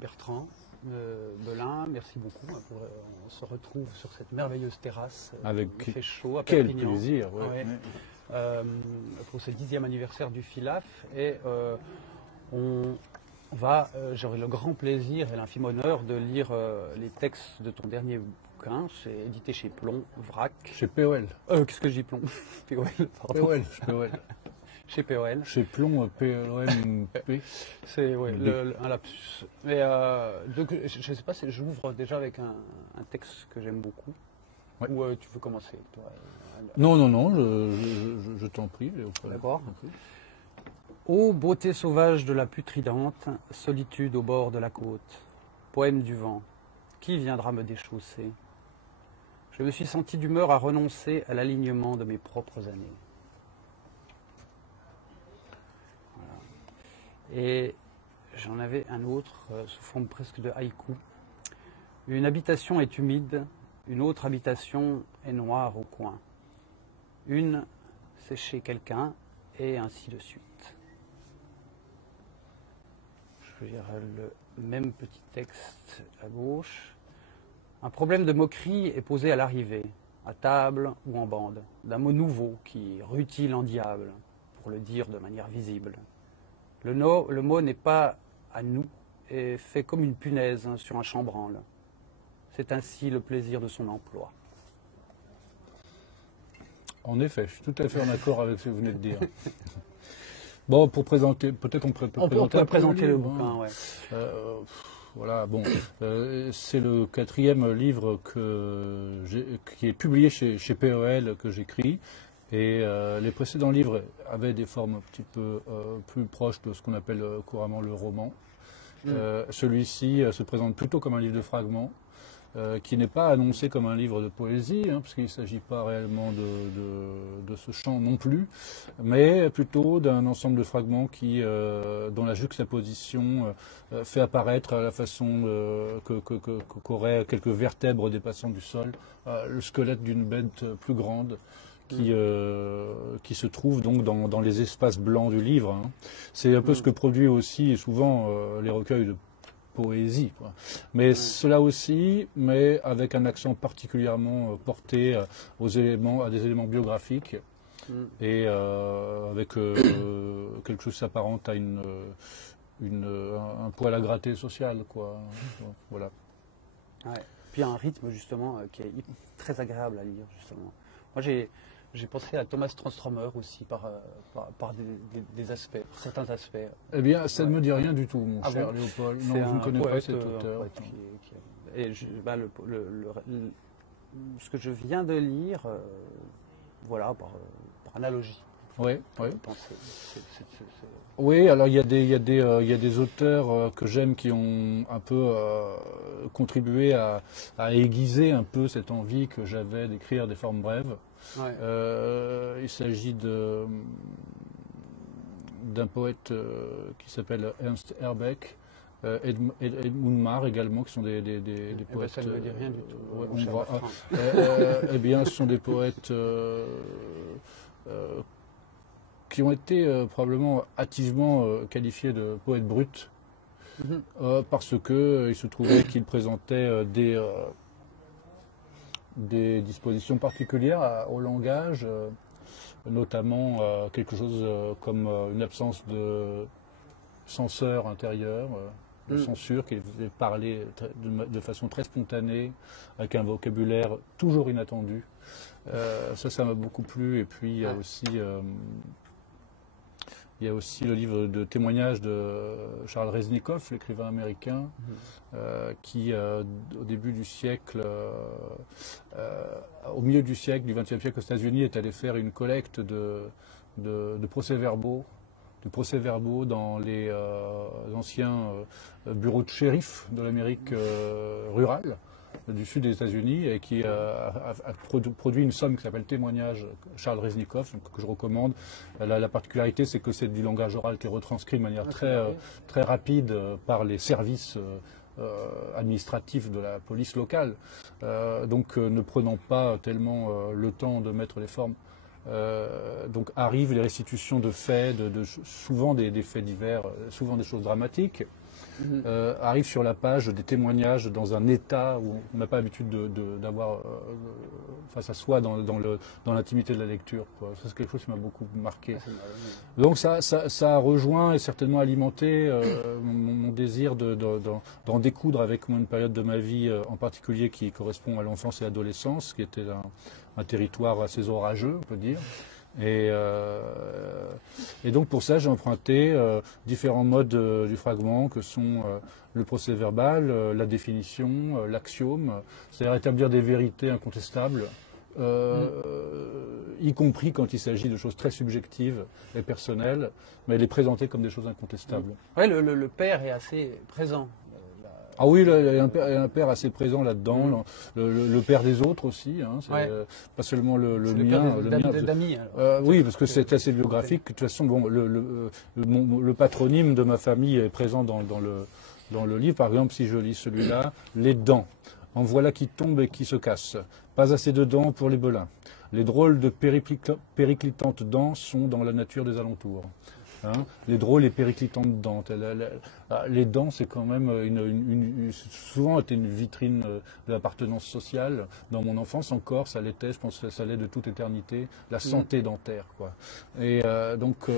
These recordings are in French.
Bertrand Belin, merci beaucoup. On se retrouve sur cette merveilleuse terrasse. Avec il fait chaud à quel Perpignan. plaisir. Ouais. Pour ce 10e anniversaire du FILAF. Et j'aurai le grand plaisir et l'infime honneur de lire les textes de ton dernier bouquin, édité chez Plomb, VRAC. Chez POL. Qu'est-ce que je dis Plomb? POL, pardon. POL. Chez POL. Chez Plomb, POL. C'est un lapsus. Mais, donc, je ne sais pas si j'ouvre déjà avec un texte que j'aime beaucoup. Ouais. Ou tu veux commencer toi, Non, je t'en prie. D'accord. Ô beauté sauvage de la putridente, solitude au bord de la côte, poème du vent, qui viendra me déchausser? Je me suis senti d'humeur à renoncer à l'alignement de mes propres années. Voilà. Et j'en avais un autre sous forme presque de haïku. Une habitation est humide, une autre habitation est noire au coin. Une, c'est chez quelqu'un, et ainsi de suite. Je vais lire le même petit texte à gauche. Un problème de moquerie est posé à l'arrivée, à table ou en bande, d'un mot nouveau qui rutile en diable, pour le dire de manière visible. Le mot n'est pas à nous et fait comme une punaise sur un chambranle. C'est ainsi le plaisir de son emploi. En effet, je suis tout à fait en accord avec ce que vous venez de dire. Bon, pour présenter, peut-être on peut présenter le bouquin, ouais. Voilà, bon, c'est le 4e livre qui est publié chez POL que j'écris. Et les précédents livres avaient des formes un petit peu plus proches de ce qu'on appelle couramment le roman. Celui-ci se présente plutôt comme un livre de fragments. Qui n'est pas annoncé comme un livre de poésie, puisqu'il ne s'agit pas réellement de ce chant non plus, mais plutôt d'un ensemble de fragments dont la juxtaposition fait apparaître à la façon qu'auraient quelques vertèbres dépassant du sol, le squelette d'une bête plus grande, qui se trouve donc dans les espaces blancs du livre. C'est un peu ce que produit aussi souvent les recueils de poésie, quoi. Mais cela aussi, mais avec un accent particulièrement porté à des éléments biographiques et avec quelque chose qui s'apparente à un poil à gratter social, quoi. Donc, voilà. Ouais. Puis un rythme justement qui est très agréable à lire, justement. Moi j'ai pensé à Thomas Tranströmer aussi par des aspects, certains aspects. Eh bien, ça ne me dit rien du tout, mon cher bon Léopold. Non, je ne connais pas cet auteur. Ce que je viens de lire, voilà, par analogie. Oui. Oui, alors il y a des auteurs que j'aime qui ont un peu contribué à aiguiser un peu cette envie que j'avais d'écrire des formes brèves. Ouais. Il s'agit d'un poète qui s'appelle Ernst Herbeck, Edmund Marr également, qui sont des poètes. Ça ne me dit rien du tout. Eh bien, ce sont des poètes qui ont été probablement hâtivement qualifiés de poètes bruts, parce qu'il se trouvait qu'ils présentaient des dispositions particulières au langage, notamment quelque chose comme une absence de censeur intérieur, de censure, qui faisait parler de façon très spontanée, avec un vocabulaire toujours inattendu. Ça m'a beaucoup plu. Et puis il y a aussi le livre de témoignages de Charles Reznikoff, l'écrivain américain, qui, au début du siècle, au milieu du siècle, du XXe siècle aux États-Unis, est allé faire une collecte de procès-verbaux dans les anciens bureaux de shérif de l'Amérique rurale, du sud des États-Unis, et qui a produit une somme qui s'appelle Témoignages Charles Reznikoff, que je recommande. La particularité, c'est que c'est du langage oral qui est retranscrit de manière très rapide par les services administratifs de la police locale, donc ne prenant pas tellement le temps de mettre les formes. Donc arrivent les restitutions de faits, souvent des faits divers, souvent des choses dramatiques. arrivent sur la page des témoignages dans un état où on n'a pas l'habitude d'avoir face à soi dans l'intimité de la lecture, quoi. Ça, c'est quelque chose qui m'a beaucoup marqué. Donc ça a rejoint et certainement alimenté mon désir d'en découdre avec moi une période de ma vie en particulier qui correspond à l'enfance et l'adolescence, qui était un territoire assez orageux, on peut dire. Et donc pour ça, j'ai emprunté différents modes du fragment que sont le procès verbal, la définition, l'axiome, c'est-à-dire établir des vérités incontestables, y compris quand il s'agit de choses très subjectives et personnelles, mais les présenter comme des choses incontestables. Oui, le père est assez présent. Ah oui, il y a un père assez présent là-dedans, le père des autres aussi, hein, pas seulement le mien. D'amis. Oui, parce que c'est assez biographique. De toute façon, bon, le patronyme de ma famille est présent dans le livre. Par exemple, si je lis celui-là, les dents. En voilà qui tombent et qui se cassent. Pas assez de dents pour les belins. Les drôles de périclitantes dents sont dans la nature des alentours. Hein, les drôles et périclitantes dents. Les dents, c'est quand même souvent été une vitrine de l'appartenance sociale. Dans mon enfance encore, ça l'était, je pense que ça l'est de toute éternité, la santé dentaire, quoi. Et donc,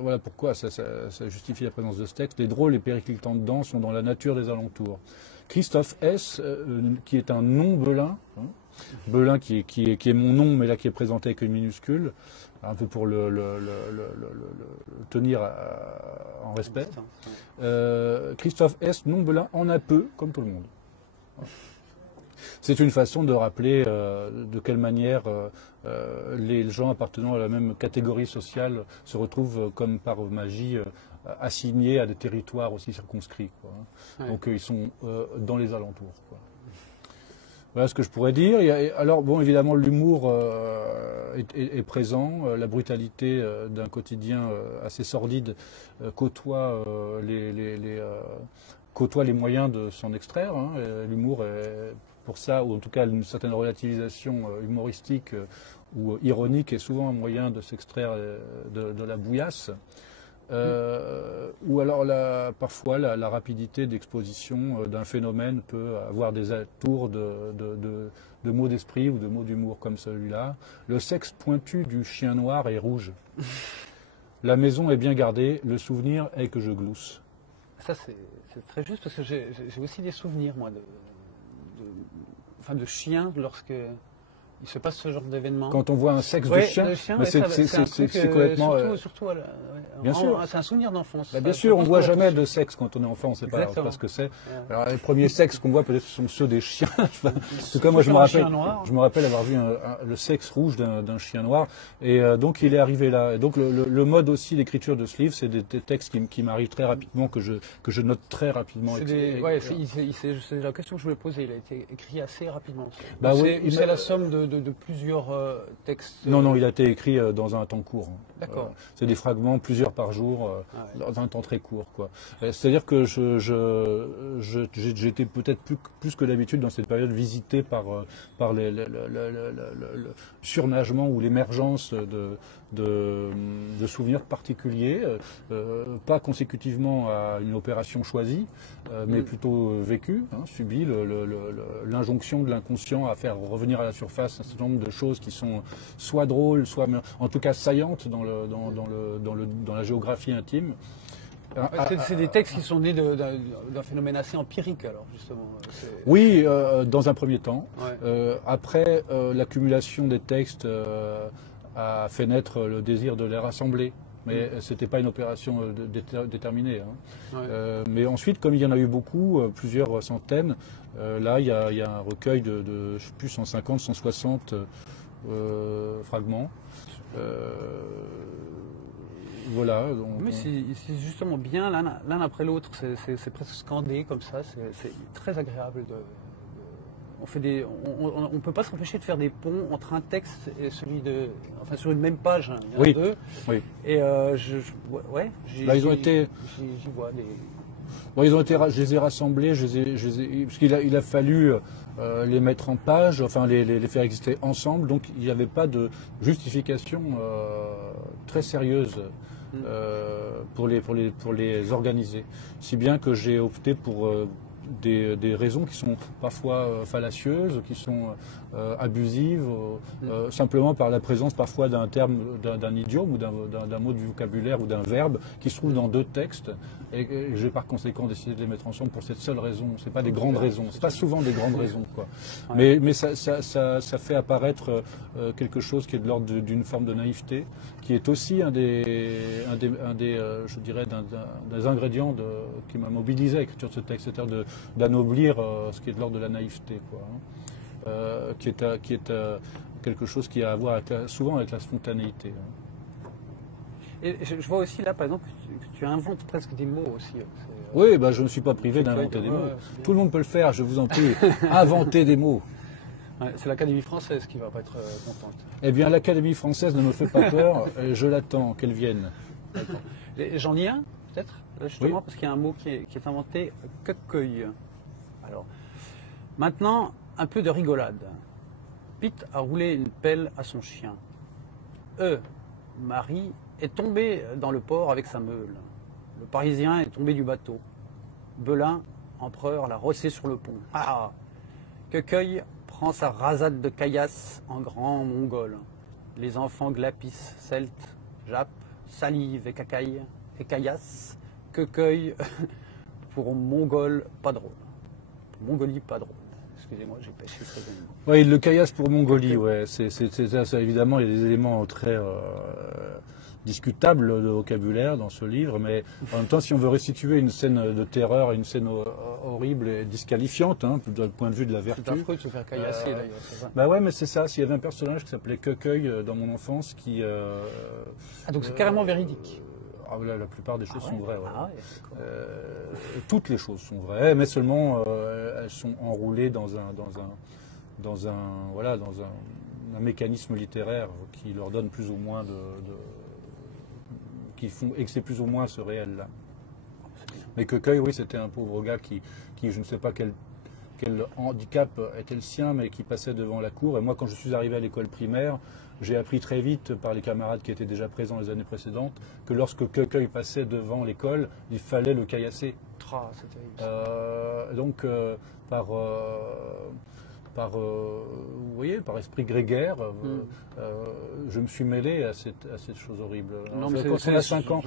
voilà pourquoi ça justifie la présence de ce texte. Les drôles et périclitantes dents sont dans la nature des alentours. Christophe S., qui est un nom belin, hein, Belin qui est mon nom, mais là qui est présenté avec une minuscule, un peu pour le tenir en respect. Christophe S., nom Belin, en a peu, comme tout le monde. C'est une façon de rappeler de quelle manière les gens appartenant à la même catégorie sociale se retrouvent comme par magie assignés à des territoires aussi circonscrits, quoi. Ouais. Donc ils sont dans les alentours, quoi. Voilà ce que je pourrais dire. Alors, bon, évidemment, l'humour est présent. La brutalité d'un quotidien assez sordide côtoie les moyens de s'en extraire, hein. L'humour est pour ça, ou en tout cas une certaine relativisation humoristique ou ironique est souvent un moyen de s'extraire de la bouillasse. Ou alors parfois la rapidité d'exposition d'un phénomène peut avoir des tours de mots d'esprit ou de mots d'humour comme celui-là. Le sexe pointu du chien noir est rouge. La maison est bien gardée, le souvenir est que je glousse. Ça c'est très juste parce que j'ai aussi des souvenirs moi de chiens lorsque il se passe ce genre d'événement. Quand on voit un sexe de chien, c'est complètement... Surtout bien sûr. C'est un souvenir d'enfance. Bah, bien sûr, on ne voit jamais de sexe quand on est enfant, on ne sait pas ce que c'est. Alors les premiers sexes qu'on voit peut-être sont ceux des chiens. En tout cas, moi je me rappelle avoir vu le sexe rouge d'un chien noir. Et donc il est arrivé là. Et donc le mode aussi d'écriture de ce livre, c'est des textes qui m'arrivent très rapidement, que je note très rapidement. C'est la question que je voulais poser. Il a été écrit assez rapidement. Bah, c'est la somme de plusieurs textes. Non, il a été écrit dans un temps court. D'accord. C'est des fragments, plusieurs par jour, dans un temps très court, quoi. C'est-à-dire que j'étais peut-être plus que d'habitude dans cette période visité par le surnagement ou l'émergence de souvenirs particuliers, pas consécutivement à une opération choisie, mais plutôt vécue, hein, subie, l'injonction de l'inconscient à faire revenir à la surface un certain nombre de choses qui sont soit drôles, soit en tout cas saillantes dans la géographie intime. C'est des textes qui sont nés d'un phénomène assez empirique, alors, justement. Oui, dans un premier temps. Ouais. Après, l'accumulation des textes a fait naître le désir de les rassembler. Mais ce n'était pas une opération déterminée. Hein. Ouais. Mais ensuite, comme il y en a eu beaucoup, plusieurs centaines, là, il y a un recueil de je ne sais plus, 150, 160 fragments. Voilà. Mais c'est justement bien l'un après l'autre, c'est presque scandé comme ça, c'est très agréable. On peut pas s'empêcher de faire des ponts entre un texte et celui sur une même page, hein, il y en a deux. Oui. Et j'y vois des. Bon, je les ai rassemblés, parce qu'il a fallu les mettre en page, enfin les faire exister ensemble, donc il n'y avait pas de justification très sérieuse pour les organiser. Si bien que j'ai opté pour des raisons qui sont parfois fallacieuses, qui sont abusives, simplement par la présence parfois d'un terme, d'un idiome ou d'un mot du vocabulaire ou d'un verbe qui se trouve dans deux textes, et j'ai par conséquent décidé de les mettre ensemble pour cette seule raison. C'est pas des grandes raisons, c'est pas souvent des grandes raisons, quoi. Mais ça fait apparaître quelque chose qui est de l'ordre d'une forme de naïveté, qui est aussi je dirais, des ingrédients qui m'a mobilisé à l'écriture de ce texte, c'est-à-dire d'anoblir ce qui est de l'ordre de la naïveté, quoi, qui est quelque chose qui a à voir souvent avec la spontanéité. Et je vois aussi là, par exemple, que tu inventes presque des mots aussi. Oui, je ne suis pas privé d'inventer des mots. Tout le monde peut le faire, je vous en prie. Inventer des mots. Ouais, c'est l'Académie française qui va pas être contente. Eh bien, l'Académie française ne me fait pas peur, je l'attends qu'elle vienne. J'en ai un, peut-être, justement, oui. parce qu'il y a un mot qui est inventé, cueil. Alors, maintenant, un peu de rigolade. Pete a roulé une pelle à son chien. Marie est tombée dans le port avec sa meule. Le Parisien est tombé du bateau. Belin, empereur, l'a rossé sur le pont. Ah, Cueil prend sa rasade de caillasse en grand mongol. Les enfants glapissent, celtes, jappent, salive et cacaille, et caillasse, Cueil pour mongol pas drôle. Pour Mongolie pas drôle. Excusez-moi, j'ai pêché très bien. Oui, le caillasse pour Mongolie, ouais. C'est évidemment, il y a des éléments très discutable de vocabulaire dans ce livre, mais en même temps, si on veut restituer une scène de terreur, une scène horrible et disqualifiante, hein, du point de vue de la vertu. C'est affreux de se faire caillasser d'ailleurs, c'est ça. Bah ouais, mais c'est ça. S'il y avait un personnage qui s'appelait Cueil dans mon enfance qui. Donc c'est carrément véridique. La plupart des choses sont vraies. Ouais. Ah ouais, toutes les choses sont vraies, mais seulement elles sont enroulées dans un mécanisme littéraire qui leur donne plus ou moins qui font excès plus ou moins ce réel-là. Mais Cueil, oui, c'était un pauvre gars qui je ne sais pas quel handicap était le sien, mais qui passait devant la cour. Et moi, quand je suis arrivé à l'école primaire, j'ai appris très vite par les camarades qui étaient déjà présents les années précédentes que lorsque Cueil passait devant l'école, il fallait le caillasser. C'est terrible. Donc, vous voyez, par esprit grégaire, je me suis mêlé à cette chose horrible. Non, quand on a 5 ans,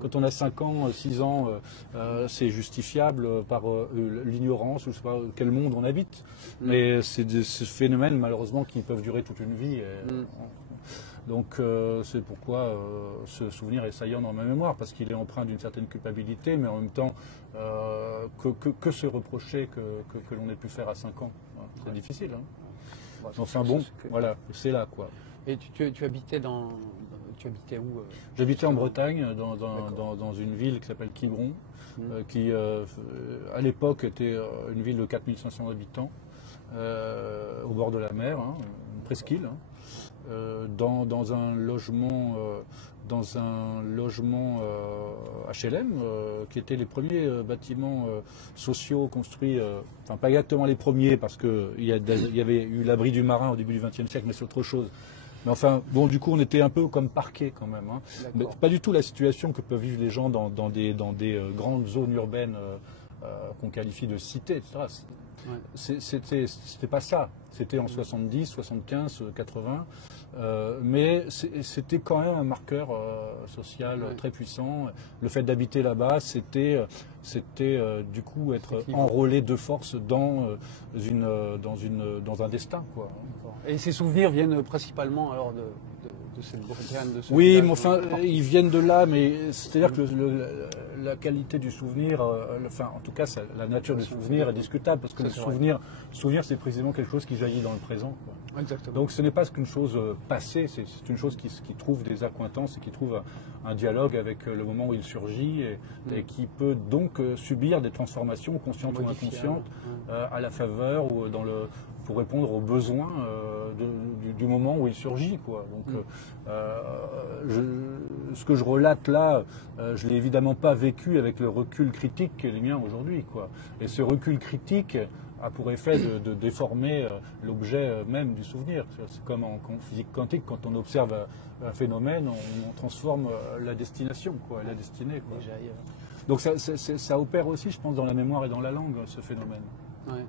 quand on a 5 ans, 6 ans, c'est justifiable par l'ignorance, ou je sais pas quel monde on habite. Mais c'est ce phénomène, malheureusement, qui peuvent durer toute une vie. Donc c'est pourquoi ce souvenir est saillant dans ma mémoire, parce qu'il est empreint d'une certaine culpabilité, mais en même temps, que se reprocher que l'on ait pu faire à 5 ans. C'est difficile. Hein. Enfin bon, voilà, c'est là, quoi. Et tu habitais tu habitais où J'habitais en Bretagne, dans une ville qui s'appelle Quiberon, qui à l'époque était une ville de 4500 habitants, au bord de la mer, hein, une presqu'île. Hein. Dans un logement HLM, qui étaient les premiers bâtiments sociaux construits, enfin pas exactement les premiers, parce qu'il y avait eu l'abri du marin au début du XXe siècle, mais c'est autre chose. Mais enfin, bon, du coup, on était un peu comme parqués quand même. Hein. Mais pas du tout la situation que peuvent vivre les gens dans des grandes zones urbaines qu'on qualifie de cités, etc. C'était pas ça. C'était en 70, 75, 80. Mais c'était quand même un marqueur social très puissant. Le fait d'habiter là-bas, c'était du coup être enrôlé de force dans un destin, quoi. Et ces souvenirs viennent principalement alors de cette Bretagne, de ce oui, village, mais enfin, ils viennent de là, mais c'est-à-dire que la qualité du souvenir, en tout cas, la nature du souvenir est discutable, parce que le souvenir, c'est précisément quelque chose qui jaillit dans le présent, quoi. Exactement. Donc ce n'est pas qu'une chose passée, c'est une chose qui trouve des accointances et qui trouve un dialogue avec le moment où il surgit et qui peut donc subir des transformations conscientes ou inconscientes à la faveur ou pour répondre aux besoins du moment où il surgit, quoi. Donc, ce que je relate là, je l'ai évidemment pas vécu avec le recul critique qui est le mien aujourd'hui, quoi. Et ce recul critique a pour effet de déformer l'objet même du souvenir. C'est comme en physique quantique, quand on observe un phénomène, on transforme la destination, quoi, la destinée. Quoi. Déjà ailleurs. Donc ça opère aussi, je pense, dans la mémoire et dans la langue, ce phénomène. Ouais.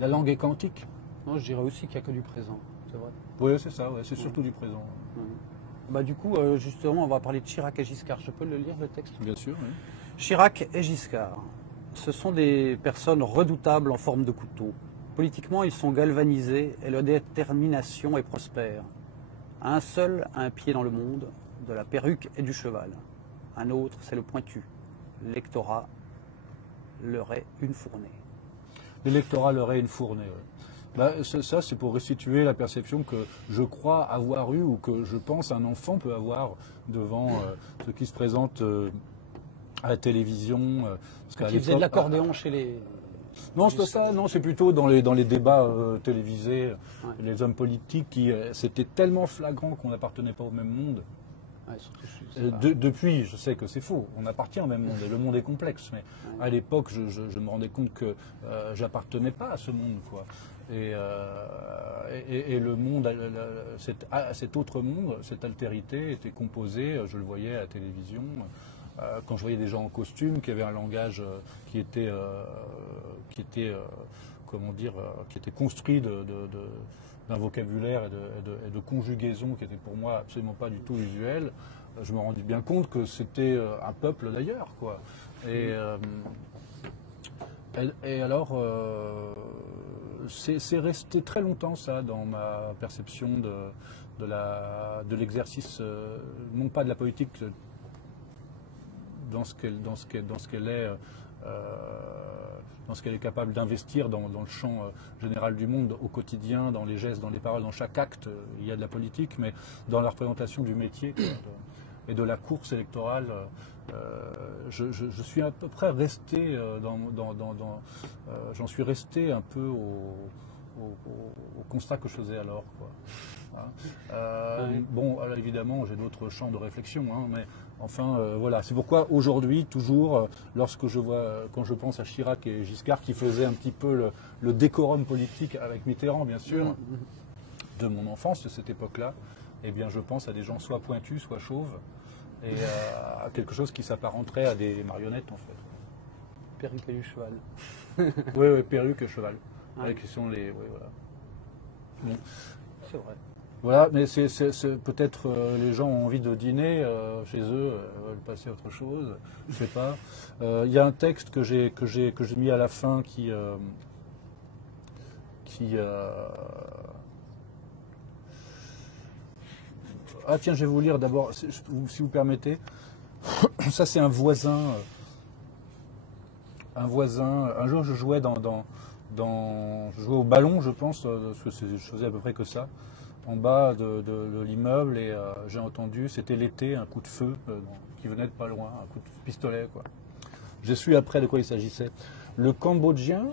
La langue est quantique. Non, je dirais aussi qu'il n'y a que du présent, c'est vrai. Oui, c'est ça, ouais, c'est surtout du présent. Ouais. Bah, du coup, justement, on va parler de Chirac et Giscard. Je peux le lire, le texte? Bien sûr, oui. Chirac et Giscard, ce sont des personnes redoutables en forme de couteau. Politiquement, ils sont galvanisés et leur détermination est prospère. Un seul a un pied dans le monde, de la perruque et du cheval. Un autre, c'est le pointu. L'électorat leur est une fournée. L'électorat leur est une fournée. Ouais. Bah, ça, c'est pour restituer la perception que je crois avoir eue ou que je pense un enfant peut avoir devant ce qui se présente à la télévision. Parce qu'ils faisaient de l'accordéon chez les... Non, c'est pas ça. Non, c'est plutôt dans les débats télévisés, Ouais. les hommes politiques qui c'était tellement flagrant qu'on n'appartenait pas au même monde. Ouais, surtout, Depuis, je sais que c'est faux. On appartient au même monde et le monde est complexe. Mais à l'époque, je me rendais compte que j'appartenais pas à ce monde, quoi. Et le monde, cet autre monde, cette altérité était composée, je le voyais à la télévision, quand je voyais des gens en costume qui avaient un langage qui était comment dire, qui était construit d'un vocabulaire et de conjugaison qui était pour moi absolument pas du tout usuel. Je me rendis bien compte que c'était un peuple d'ailleurs, quoi. Et alors, c'est resté très longtemps ça dans ma perception de l'exercice, non pas de la politique dans ce qu'elle est capable d'investir dans le champ général du monde au quotidien, dans les gestes, dans les paroles, dans chaque acte, il y a de la politique, mais dans la représentation du métier et de la course électorale, je suis à peu près resté j'en suis resté un peu au constat que je faisais alors, quoi. Voilà. Bon, alors évidemment, j'ai d'autres champs de réflexion, hein, mais enfin, voilà. C'est pourquoi aujourd'hui, toujours, quand je pense à Chirac et Giscard, qui faisaient un petit peu le décorum politique avec Mitterrand, bien sûr, de mon enfance, de cette époque-là, eh bien, je pense à des gens soit pointus, soit chauves, et à quelque chose qui s'apparenterait à des marionnettes, en fait. Perruque et du cheval. Oui, perruque et cheval. Ah. Avec les, oui, voilà. Bon. C'est vrai. Voilà, mais c'est peut-être les gens ont envie de dîner chez eux, veulent passer à autre chose, je sais pas. Il y a un texte que j'ai mis à la fin qui ah tiens, je vais vous lire d'abord, si vous permettez. Ça, c'est un voisin. Un jour, je jouais je jouais au ballon, je pense, parce que je faisais à peu près que ça, en bas de l'immeuble, et j'ai entendu, c'était l'été, un coup de feu qui venait de pas loin, un coup de pistolet, quoi. J'ai su après de quoi il s'agissait. Le Cambodgien,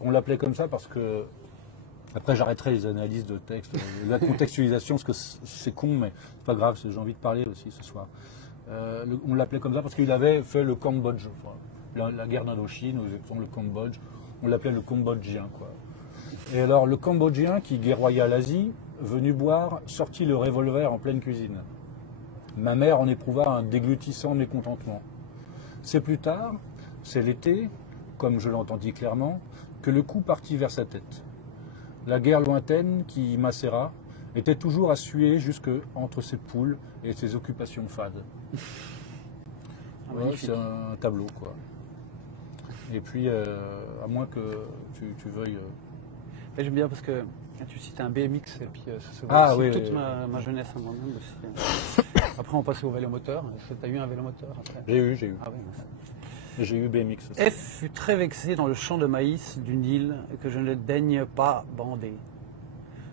on l'appelait comme ça parce que, après j'arrêterai les analyses de texte, la contextualisation, parce que c'est con, mais c'est pas grave, j'ai envie de parler aussi ce soir. On l'appelait comme ça parce qu'il avait fait le Cambodge, la guerre d'Indochine, le Cambodge, on l'appelait le Cambodgien, quoi. Et alors, le Cambodgien qui guerroya l'Asie, venu boire, sortit le revolver en pleine cuisine. Ma mère en éprouva un déglutissant mécontentement. C'est plus tard, c'est l'été, comme je l'entendis clairement, que le coup partit vers sa tête. La guerre lointaine qui y macéra était toujours à suer jusque entre ses poules et ses occupations fades. Voilà, c'est un tableau, quoi. Et puis, à moins que tu veuilles... J'aime bien parce que tu cites un BMX, et puis ça Ah, aussi oui, toute oui, ma jeunesse à moi-même aussi. Après, on passait au vélomoteur. Tu as eu un vélomoteur après? J'ai eu. Ah, oui, J'ai eu BMX aussi. F fut très vexé dans le champ de maïs d'une île que je ne daigne pas bander.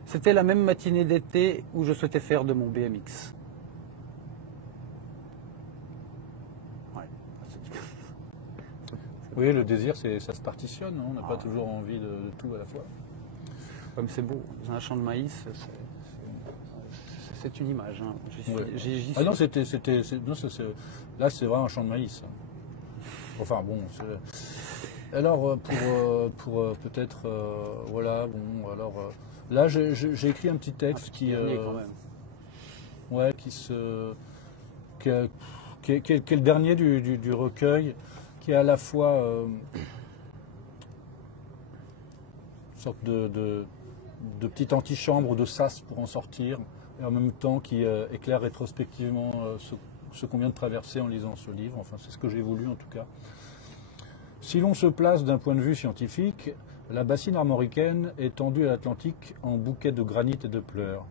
C'était la même matinée d'été où je souhaitais faire de mon BMX. Ouais. Oui, le désir, ça se partitionne, hein. On n'a pas toujours envie de tout à la fois. Comme c'est beau, dans un champ de maïs, c'est une image. Hein. Ah non, là c'est vraiment un champ de maïs. Enfin bon, Alors, pour peut-être, voilà, bon, alors, là, j'ai écrit un petit texte qui, quand même. ouais, qui est le dernier du recueil, qui est à la fois une sorte de petite antichambre ou de sas pour en sortir, et en même temps qui éclaire rétrospectivement ce qu'on vient de traverser en lisant ce livre. Enfin, c'est ce que j'ai voulu en tout cas. Si l'on se place d'un point de vue scientifique, la bassine armoricaine est tendue à l'Atlantique en bouquets de granit et de pleurs,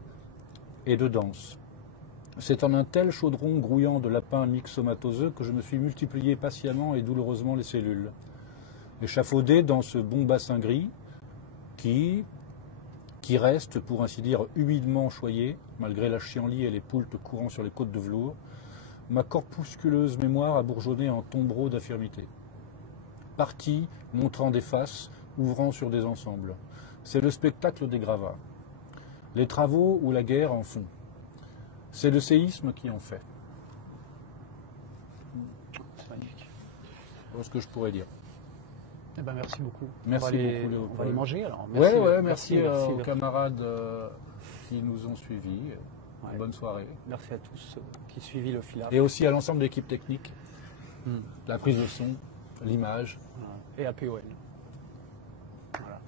et de danse. C'est en un tel chaudron grouillant de lapins myxomatoseux que je me suis multiplié patiemment et douloureusement les cellules. Échafaudé dans ce bon bassin gris, qui reste, pour ainsi dire, humidement choyé, malgré la chienlit et les poulpes courant sur les côtes de velours, ma corpusculeuse mémoire a bourgeonné en tombereau d'infirmité. Parties montrant des faces, ouvrant sur des ensembles. C'est le spectacle des gravats. Les travaux ou la guerre en font. C'est le séisme qui en fait. C'est magnifique. Voilà ce que je pourrais dire. Eh ben, merci beaucoup. Merci beaucoup, Léopold. On va aller manger alors. Merci aux camarades qui nous ont suivis. Ouais. Bonne soirée. Merci à tous ceux qui suivi le fil. Et aussi à l'ensemble de l'équipe technique, la prise de son, l'image. Et à POL. Voilà.